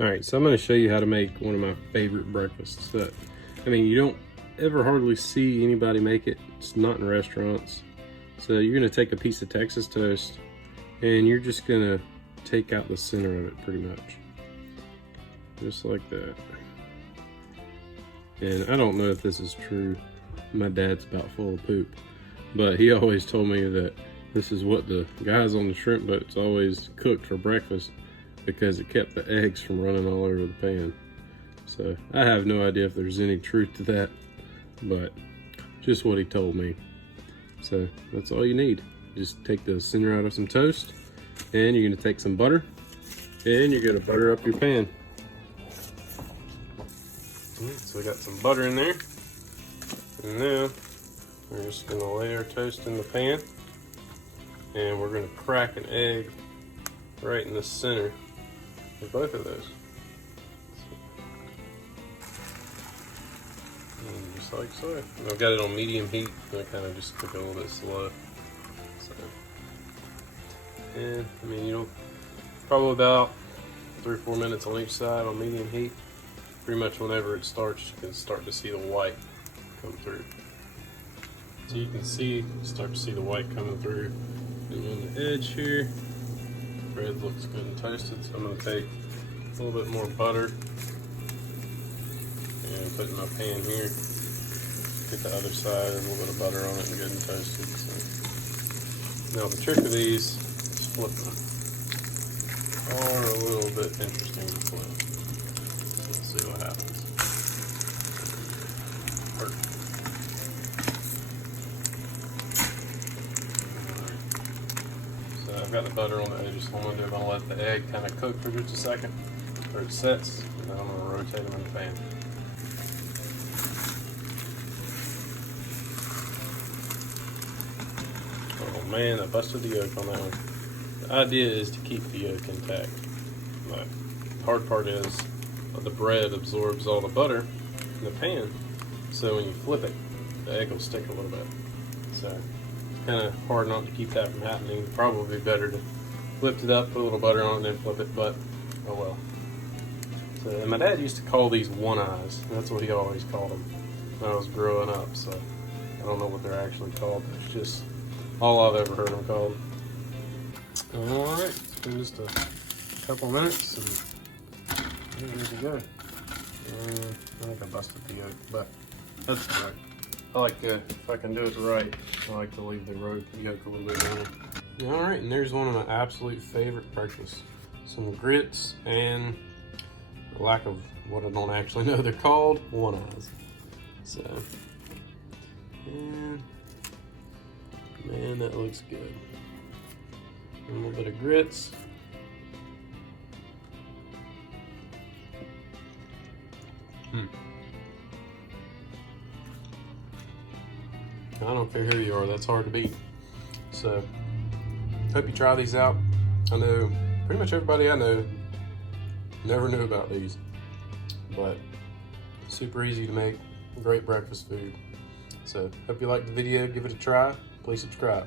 All right, so I'm going to show you how to make one of my favorite breakfasts that, I mean, you don't ever hardly see anybody make it. It's not in restaurants. So you're going to take a piece of Texas toast and you're just going to take out the center of it pretty much. Just like that. And I don't know if this is true. My dad's about full of poop. But he always told me that this is what the guys on the shrimp boats always cooked for breakfast, because it kept the eggs from running all over the pan. So I have no idea if there's any truth to that, but just what he told me. So that's all you need. Just take the center out of some toast, and you're gonna take some butter, and you're gonna butter up your pan. So we got some butter in there, and now we're just gonna lay our toast in the pan, and we're gonna crack an egg right in the center of both of those. And just like so. And I've got it on medium heat, and I kind of just cook it a little bit slow. So, and I mean, you know, probably about 3 or 4 minutes on each side on medium heat. Pretty much whenever it starts, you can start to see the white come through. So you can see, start to see the white coming through. And on the edge here, bread looks good and toasted, so I'm going to take a little bit more butter and put it in my pan here. Get the other side, and a little bit of butter on it and good and toasted. So. Now the trick of these is flipping them. Are a little bit interesting to flip. Let's see what happens. Perfect. So I've got the butter on the edges, so I'm going to do, I'm going to let the egg kind of cook for just a second, or it sets, and then I'm going to rotate them in the pan. Oh man, I busted the yolk on that one. The idea is to keep the yolk intact. The hard part is the bread absorbs all the butter in the pan, so when you flip it, the egg will stick a little bit. So it's kind of hard not to keep that from happening. Probably better to lift it up, put a little butter on it, and then flip it, but oh well. So, and my dad used to call these one-eyes. That's what he always called them when I was growing up, so I don't know what they're actually called, but it's just all I've ever heard them called. Alright, it's been just a couple minutes and we're good to go. I think I busted the yolk, but that's all right. I like to, if I can do it right, I like to leave the yolk a little bit running. Alright, and there's one of my absolute favorite breakfasts. Some grits and, for lack of what I don't actually know they're called, one-eyes. So, and man, that looks good. A little bit of grits. I don't care who you are, that's hard to beat. So, hope you try these out. I know pretty much everybody I know never knew about these, but super easy to make, great breakfast food. So, hope you liked the video, give it a try, please subscribe.